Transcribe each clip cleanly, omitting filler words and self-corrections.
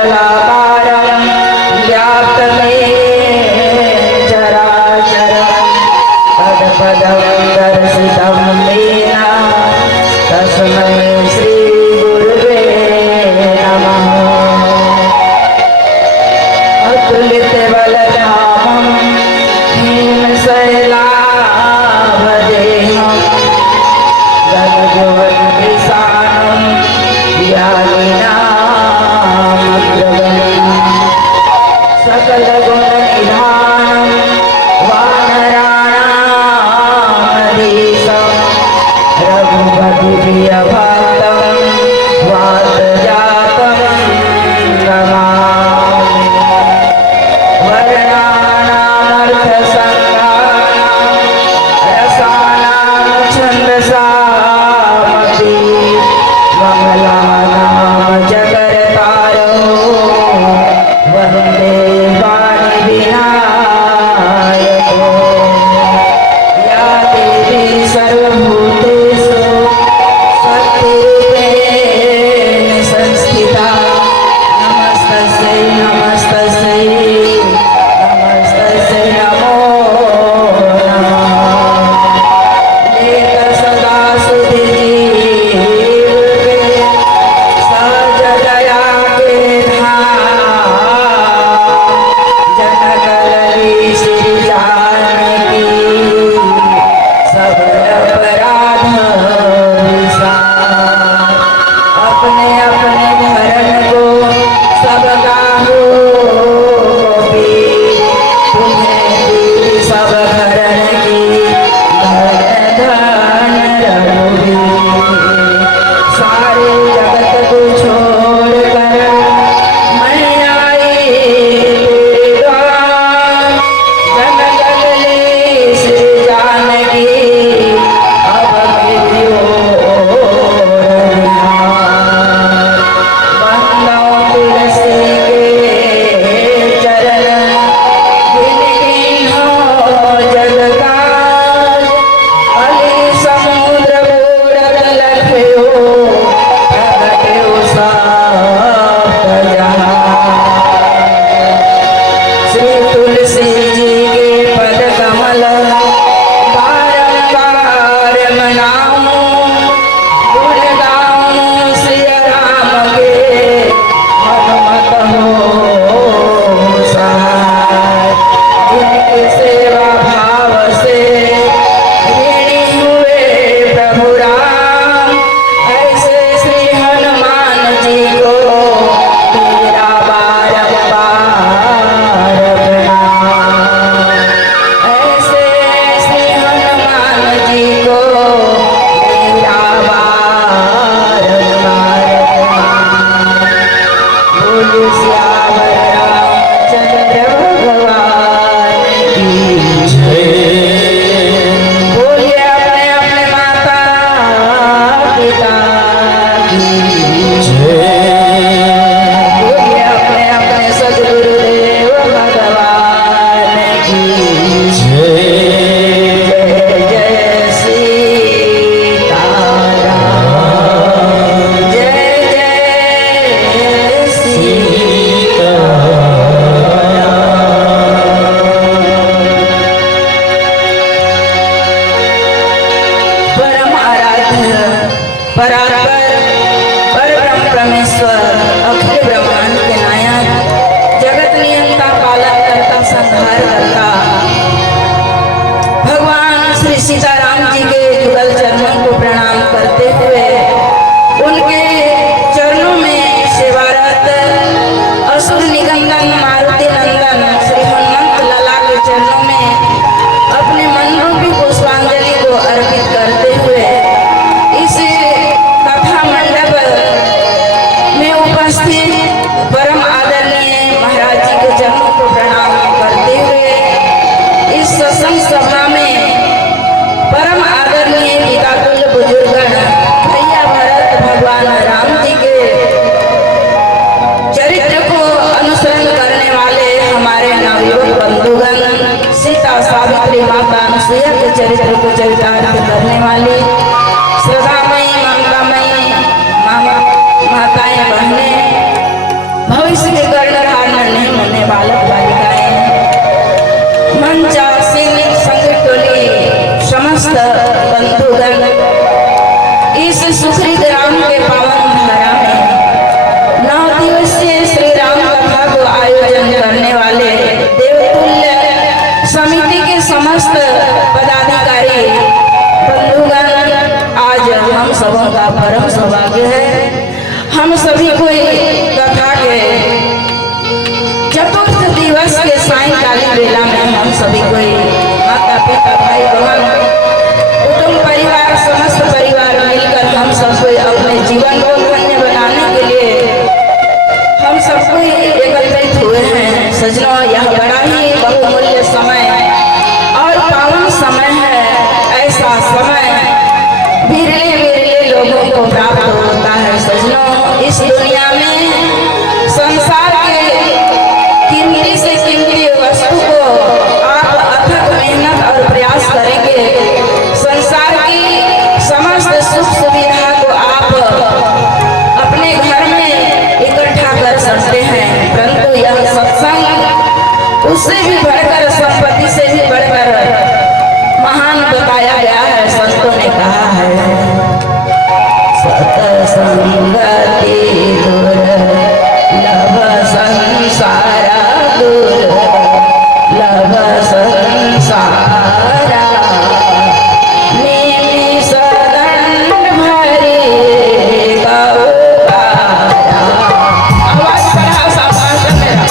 सकलाकारं व्याप्तमेन चराचरं तत्पदं दर्शितं येन तस्मै श्री गुरुवे नमः। अतुलितबलधामं हेमशैलाभदेहं गगनविशालं ज्ञानिनामग्रगण्यं सकलगुणनिधानं वानराणामधीशं रघुपतिप्रियभक्तं वातजातं नमामि। वर्णानामर्थसङ्गानां रसानां छन्दसामपि मङ्गलानां जगत्तारो वन्दे वाणिविनायको। या देवी सर्वभूतेषु शक्तिरूपेण संस्थिता नमस्तस्यै नमस्तस्यै नमस्तस्यै नमो नमः। लेत सदा सुधीर के सहज दया के धाम जनक लली श्री जानकी सब अपराध विसार। अपने अपने धर्म को सब काहू गोपी तुम्हें दी सब धरण की धन धन रघुवीर। सारे जगत को छोड़ कर मैं आई तेरे द्वार जनक लली श्री जानकी अब मेरी ओर निहार। बंदो तुलसी के चरण जिनकी हो जग काज अली समुद्र बूढ़ लख्यो प्रगट्यो सात जहां। श्री तुलसी जी के पद कमल बारंबार मनाऊं गुण गाऊं श्री राम के हनुमत हो सहाय। जिनके सेवा भाव से ऋणी हुए प्रभु राम ऐसे श्री हनुमान जी को तेरा बारंबार प्रणाम। ऐसे श्री हनुमान जी को तेरा बारंबार प्रणाम। बोलो श्यावर रामचंद्र भगवान की जय। बोलिए अपने अपने माता पिता की जय। बोलिए अपने अपने सद्गुरुदेव भगवान की जय। जय जय सीताराम जय जय परम आराध्य परात्पर परब्रह्म परमेश्वर अखिल ब्रह्मांड के नायक जगत नियंता पालन करता संहार करता भगवान श्री सीताराम जी के जुगल चरणों को प्रणाम करते हुए उनके चरणों में सेवारत असुर निकंदन मारुति नंदन श्री हनुमंत लला के चरणों में अपने मनरूपी पुष्पांजलि को अर्पित करते हुए इस कथा मंडप में उपस्थित परम आदरणीय महाराज जी के चरणों को प्रणाम करते हुए इस सत्संग सभा में परम आदरणीय पितातुल्य बुजुर्गण भैया भरत भगवान राम जी के चरित्र को अनुसरण करने वाले हमारे नवयुवक बंधुगण सीता सावित्री माता अनुसुईया के चरित्र को चरितार्थ करने वाली श्रद्धामयी ममतामयी माताएं बहनें भविष्य इसके कर्णधार नहीं होने बालक बालिकाएं मंचा संग टोली समस्त बंधुगण इस सुखरीत राम के पावन धारा में 9 दिवसीय श्री राम कथा को आयोजन करने वाले देवतुल्य समिति के समस्त पदाधिकारी बंधुगण, आज हम सबों का परम सौभाग्य है। हम सभी को कथा के चतुर्थ दिवस के सायंकालीन बेला में हम सभी को माता पिता भाई बहन कुटुंब परिवार समस्त परिवार मिलकर हम सबको अपने जीवन को धन्य बनाने के लिए हम सबको एकत्रित हुए हैं। सजनों, यह बड़ा ही बहुमूल्य समय और पावन समय है। ऐसा समय विरले विरले लोगों को प्राप्त होता है। सजनों, इस दुनिया में संसार के कीमती से कीमती वस्तु को आप अथक मेहनत और प्रयास करेंगे, संसार की समस्त सुख सुविधा को आप अपने घर में इकट्ठा कर सकते हैं, परंतु यह सत्संग उससे भी बढ़कर, संपत्ति से भी बढ़कर महान बताया गया है। संतों ने कहा है, सतसंगति दुर्लभ संसारा, दुर्लभ संसारा, निमिष दंड भरे गौतारा। आवाज बढ़ा सामान मेरा।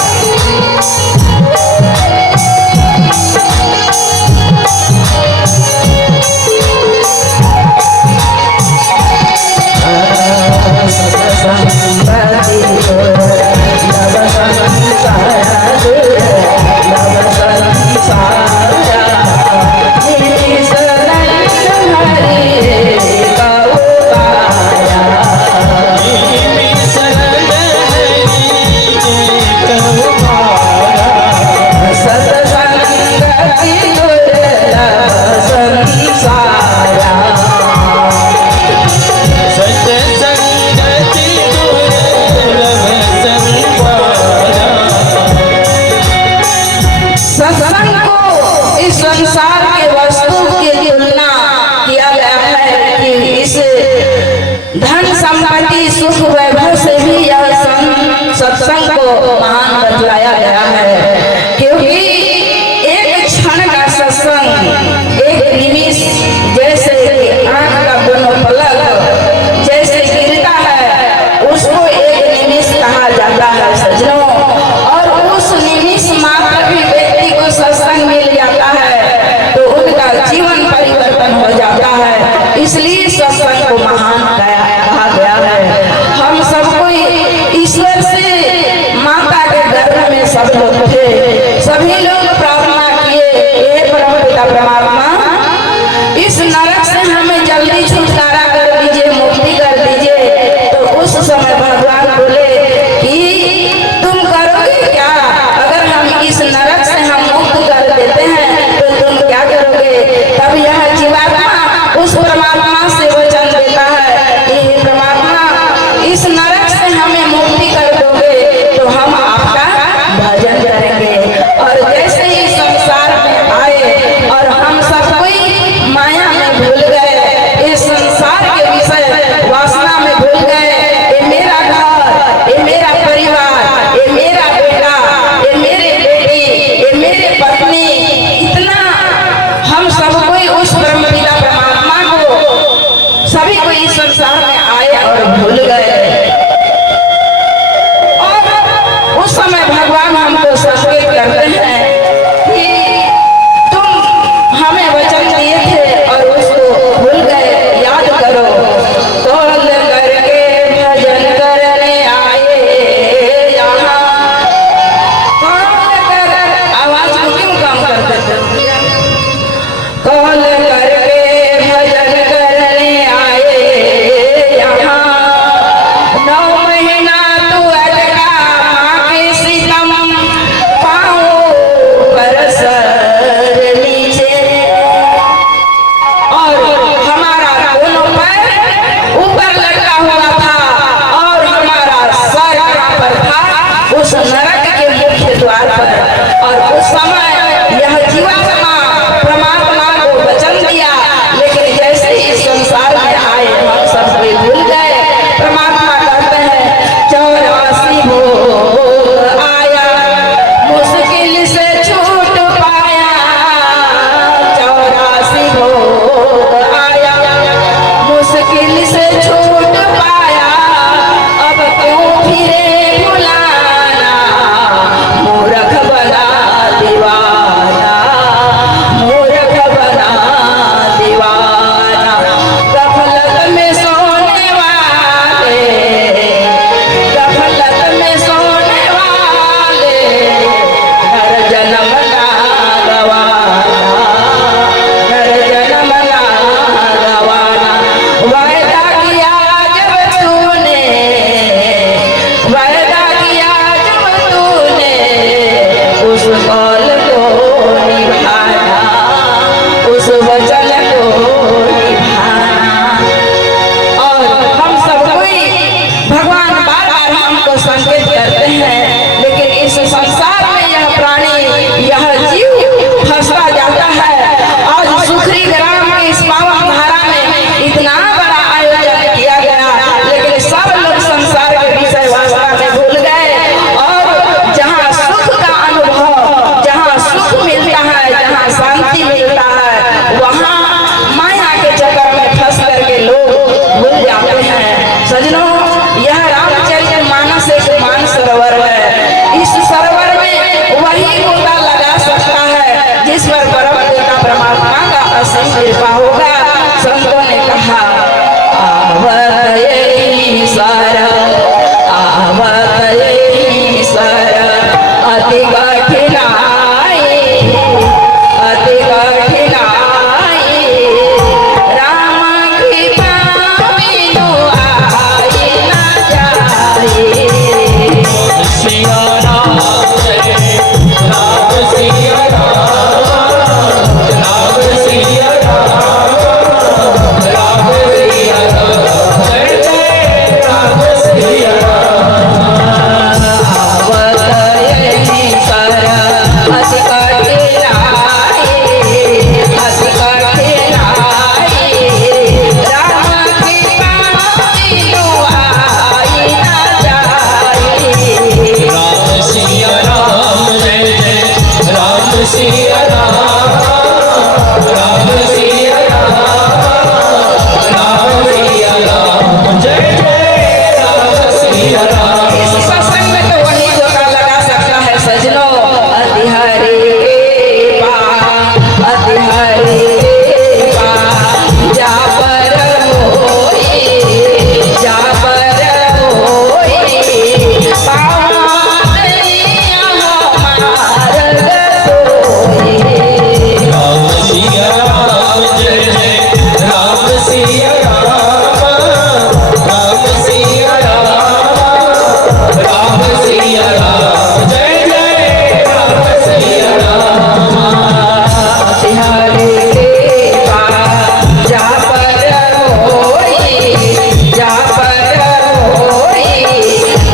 संसार के वस्तु की तुलना किया गया है कि इस धन संपत्ति सुख वैभव से भी यह सत्संग को महान बतलाया गया है, क्योंकि एक क्षण का सत्संग, एक निमिष, जैसे कि आंख का दोनों पलक जैसे गिरता है, उसको एक निमिष कहा जाता है। सजनों, और उस निमिष मात्र भी व्यक्ति को सत्संग मिल जाता है तो उनका जीवन परिवर्तन हो जाता है। इसलिए सत्संग को महान कहा गया है। हम सबको ईश्वर से माता के गर्भ में सब लोग थे, सभी लोग प्रार्थना किए, हे परमपिता परमात्मा, इस नरक से हमें जल्दी छुटकारा कर दीजिए, मुक्ति कर दीजिए। तो उस समय भगवान बोले कि तुम करोगे क्या? अगर हम इस नरक से हम मुक्त कर देते हैं तो तुम क्या करोगे? तब यह जीवात्मा उस परमात्मा से वचन देता है कि हे परमात्मा, इस नरक से हमें मुक्ति कर दोगे तो हम आपका भजन करेंगे। और जैसे ही संसार में आए और हम सब कोई माया में भूल गए, इस संसार के विषय वासना में भूल गए, ये मेरा घर, ये मेरा परिवार, ये मेरा बेटा, ये मेरे बेटी, ये मेरे पत्नी, इतना हम सब कोई उस परमपिता परमात्मा को, सभी को इस संसार में आए और भूल गए। और उस समय भगवान हमको संकेत करते हैं कि तुम हमें वचन दिए थे और उसको भूल गए, याद करो। कौल करके भजन करने आए यहाँ, कौल कर, आवाज को क्यों कम करते थे? कौल करके भजन करने आए यहाँ, 9 महीना तू अटका माँ के सितम, सर अति कठिनाई, अति कठिनाई, राम कृपा बिनु आई न जाई। सिया राम जय राम सिया राम, राम सिया राम, राम सिया राम, जय जय राम सिया राम। आवत यही सर अति कठिनाई, अति कठिनाई, राम कृपा बिनु आई न जाई। राम सिया राम जय जय राम सिया राम, राम सिया राम, राम सिया राम, जय जय राम सिया राम। इस सत्संग में तो वही जोड़ा लगा सकता है सजनों, अति हरि कृपा, अति हरि कृपा, जा पर होई, जा पर होई, पावन मार्ग सोई। राम सिया राम जय जय राम सिया राम, राम सिया राम, राम सिया राम, जय जय राम सिया राम। अति हरि कृपा, जा पर होई, जा पर होई,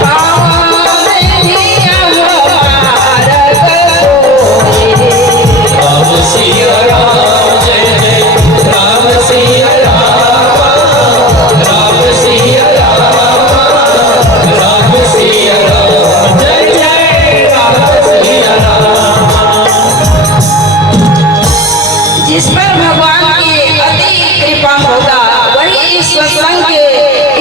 पावन मार्ग सोई। राम सिया राम जय जय राम सिया राम, राम सिया राम, राम सिया राम, जय जय राम सिया राम। जिस पर भगवान की अति कृपा होगा वही इस सत्संग के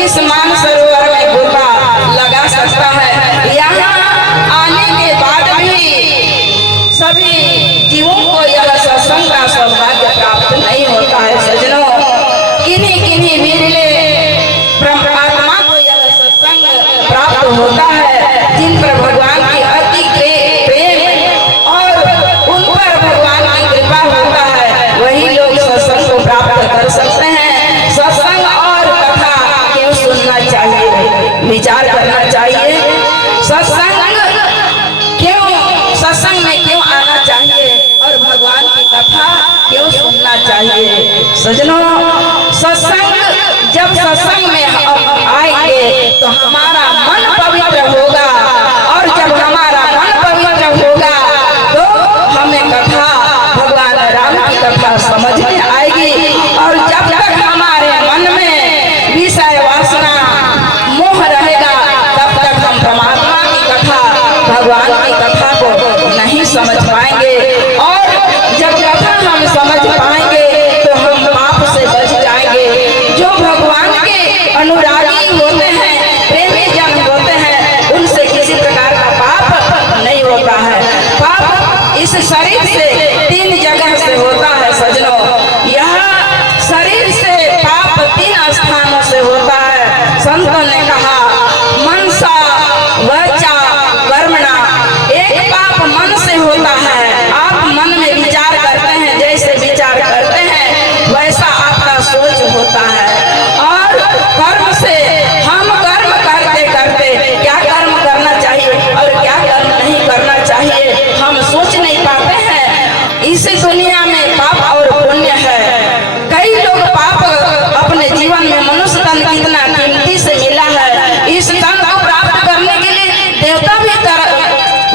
इस मानसरोवर में गोता लगा सकता है। यहाँ आने के बाद भी सभी जीवों को यह सत्संग का सौभाग्य प्राप्त नहीं होता है सजनों। किन्हीं किन्हीं विरले परमात्मा को यह सत्संग प्राप्त होता है जिन पर भगवान की अति प्रेम और उन पर भगवान की कृपा होता है, वही लोग सत्संग को प्राप्त कर सकते हैं। सत्संग और कथा क्यों सुनना चाहिए, विचार करना चाहिए। सत्संग क्यों, सत्संग में क्यों आना चाहिए और भगवान की कथा क्यों सुनना चाहिए सजनों। सत्संग, जब सत्संग में हम आएंगे तो हमारा मन पवित्र होगा और जब हमारा मन पवित्र होगा तो हमें कथा, भगवान राम की कथा समझ में आएगी। और जब तक हमारे मन में विषय वासना मोह रहेगा तब तक हम परमात्मा की कथा, भगवान की कथा को नहीं समझ पाएंगे। और जब कथा हम समझ पाएंगे तो हम पाप से बच जाएंगे। जो भगवान के अनुरागी होते हैं, प्रेमी जन होते हैं, उनसे किसी प्रकार का पाप नहीं होता है। पाप इस शरीर से 3 जगह से होता है सजनों। यह शरीर से पाप 3 स्थानों से होता है। संतों ने कहा मनसा वाचा कर्मणा। एक पाप मन से होता है, आप मन में विचार करते हैं, जैसे विचार करते हैं वैसा आपका सोच होता है। और कर्म से हम कर्म करते करते क्या कर्म करना चाहिए और क्या कर्म नहीं करना चाहिए हम सोच नहीं पाते हैं। इस दुनिया में पाप और पुण्य है। कई लोग पाप अपने जीवन में, मनुष्य तन कितना कीमती से मिला है, इस तन को प्राप्त करने के लिए देवता भी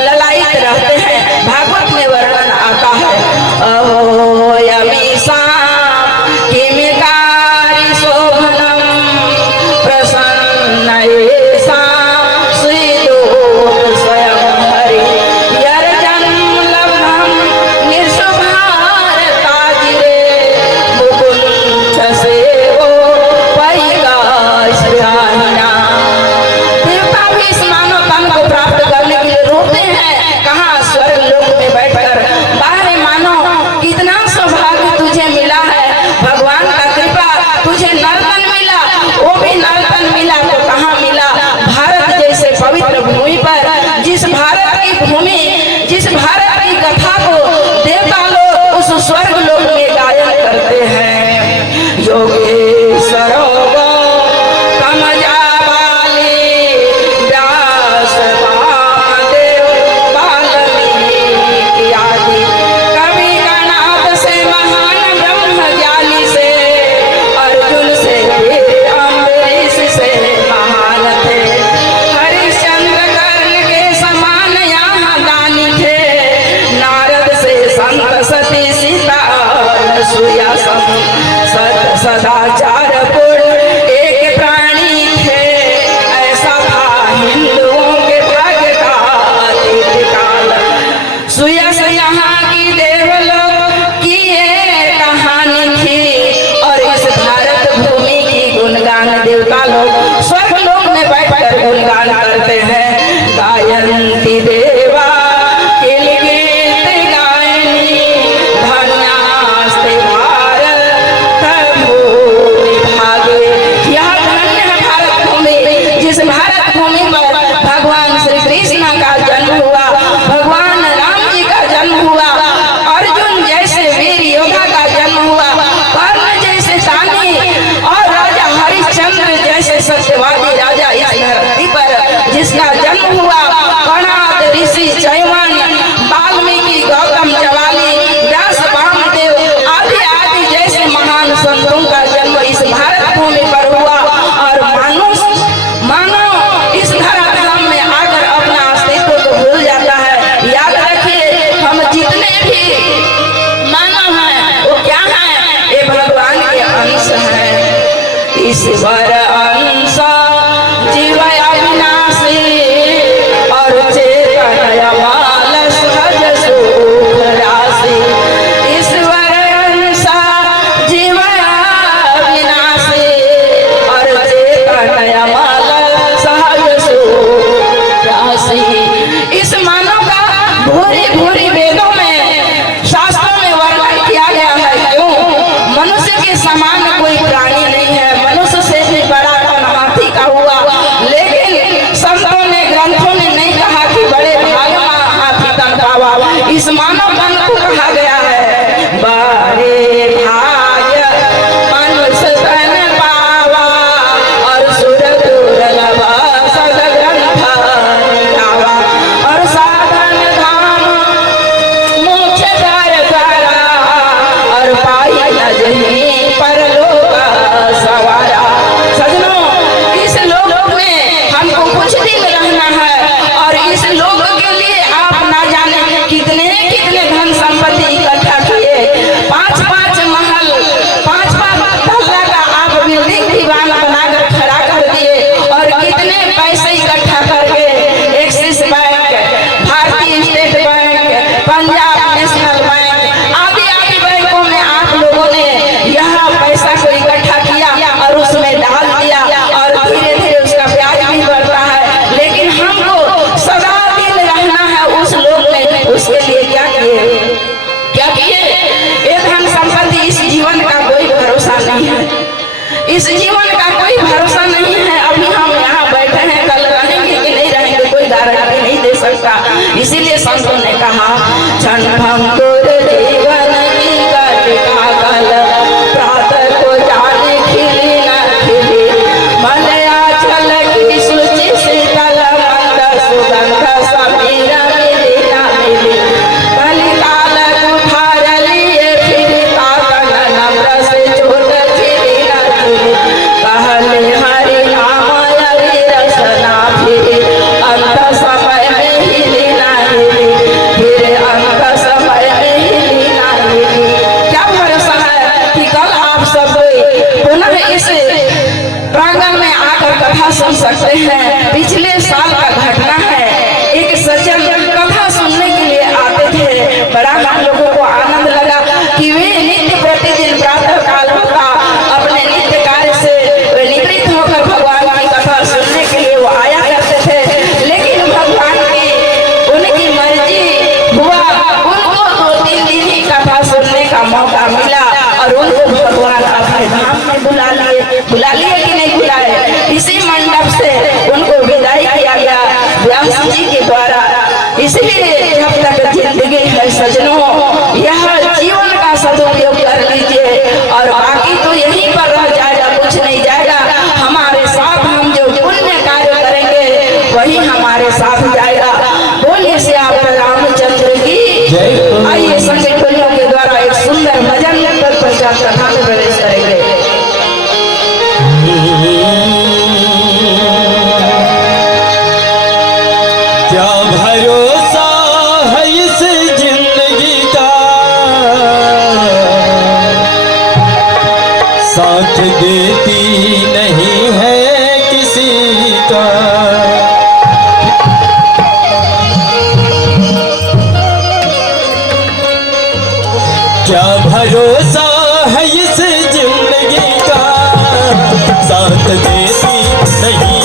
ललायित रहते हैं। भागवत में वर्णन आता है, अहो यमीसा किमिकारी शोभनम प्रसन्न येषां श्रीदूत स्वयं हरि यर्जन लब्धम निर्शुभारताजिरे मुकुंद सेवो परिगाश्रयाहिना। देवता भी इस मानव तन को प्राप्त करने के लिए रोते हैं, कहाँ सदाचार पूर्ण एक प्राणी थे, ऐसा था हिंदुओं के भाग्य का अतीत काल। सुयस यहाँ की देवलोक की ये कहानी थी, और इस भारत भूमि की गुणगान देवता लोग स्वर्ग लोक में बैठकर गुणगान करते हैं। गायंती देवा किलगित गायनी, धन्यास्ते भारत भूमि भागे। यह धन्य है भारत भूमि, जिस भारत भूमि पर भगवान श्री कृष्ण का जन्म हुआ, भगवान राम जी का जन्म हुआ, अर्जुन जैसे वीर योद्धा का जन्म हुआ, कर्ण जैसे दानी और राजा हरिश्चंद्र जैसे सत्यवादी राजा इस धरती पर जिसका जन्म हुआ, कणाद ऋषि चैवन, वाल्मीकि गौतम जवाली, व्यास वामदेव आदि आदि जैसे महान संतों का जन्म इस भारत भूमि पर हुआ। और मानो इस धराधाम में आकर अपना अस्तित्व को भूल जाता है। याद रखिए, हम जितने भी मानव हैं वो क्या है? ये भगवान के अंश हैं। ईश्वर अंश जीव अविनाशी, और चेतन अमाल सहज सुख राशि। ईश्वर अंश जीव अविनाशी, और चेतन अमाल सहज सुख राशि। इस मानव का भूरी भूरी वेदों में शास्त्रों में वर्णन किया गया है। क्यों? मनुष्य के समान कोई प्राणी नहीं है, मनुष्य से भी बड़ा कौन हाथी का हुआ। लेकिन संतों ने ग्रंथों ने नहीं कहा कि बड़े भाग हाथी तन पावा। इस मानव मन को कहा गया है बड़े भाग्य मनुष्य तन पावा, और सुर दुर्लभ सदग्रंथ गावा। और साधन धाम मोक्ष द्वार द्वारा, और पाई न जहीं परलोक सवारा। सजनों, इस लोक में हमको कुछ दिन रहना है, और इस लोक के लिए आप ना जाने कितने कितने धन संपत्ति इकट्ठा किए। 5-5 महल, 5-5 तल्ला का आप बिल्डिंग दीवान बनाकर खड़ा कर दिए, और कितने पैसे इकट्ठा करके एक्सिस बैंक, भारतीय state bank, Punjab national bank आदि आदि बैंकों में आप लोगों ने यह पैसा को इकट्ठा किया और उसमें डाल दिया, और धीरे धीरे उसका ब्याज भी बढ़ता है। लेकिन हमको सदा दिन रहना है उस लोक में। उसके लिए क्या किए? क्या किए? ये धन संपत्ति, इस जीवन का कोई भरोसा नहीं है। इस जीवन का कोई भरोसा नहीं है। अभी हम यहाँ बैठे हैं, कल रहेंगे कि नहीं रहेंगे कोई गारंटी नहीं दे सकता। इसीलिए संतों ने कहा क्षण भंगुर जीवन की घटिका कल, प्रातः को जाने खिली न खिली, भले आंचल की सूची शीतल मंद सुगंध समीर मिली न मिली, कलिकाल कुठार लिए फिर ताकन नम्र से चोट खिली न खिली, कहले हरि नाम लगी रसना फिर अंत समय में हिली न हिली, फिर अंत समय में हिली न हिली। क्या भरोसा है कि कल आप सब पुनः इस प्रांगण में आकर कथा सुन सकते हैं। पिछले साल का घटना है, एक सज्जन कथा सुनने के लिए आते थे। बड़ा हम लोगों को आनंद लगा कि वे नित्य प्रतिदिन प्रातः काल होता अपने नित्य कार्य से वे निवृत्त होकर भगवान की कथा सुनने के लिए वो आया करते थे। लेकिन भगवान की उनकी मर्जी हुआ, उनको 2-3 दिन ही कथा सुनने का मौका मिला, और उनको भगवान अपने धाम में बुला लिए कि नहीं बुलाए। इसी मंडप से उनको विदाई किया गया व्यास जी के द्वारा। इसलिए जब तक जिंदगी है सजनों, यह जीवन का सदुपयोग कर लीजिए, और बाकी तो यहीं पर रह जाएगा, कुछ नहीं जाएगा। हमारे साथ हम जो पुण्य कार्य करेंगे वही हमारे साथ जाएगा। बोलिए श्याम रामचंद्र की जय। आइए संगीतों के द्वारा एक सुंदर भजन तत्पश्चात कथा में प्रवेश करेंगे। क्या भरोसा है इस जिंदगी का, सा क्या भरोसा है इस जिंदगी का, साथ देती नहीं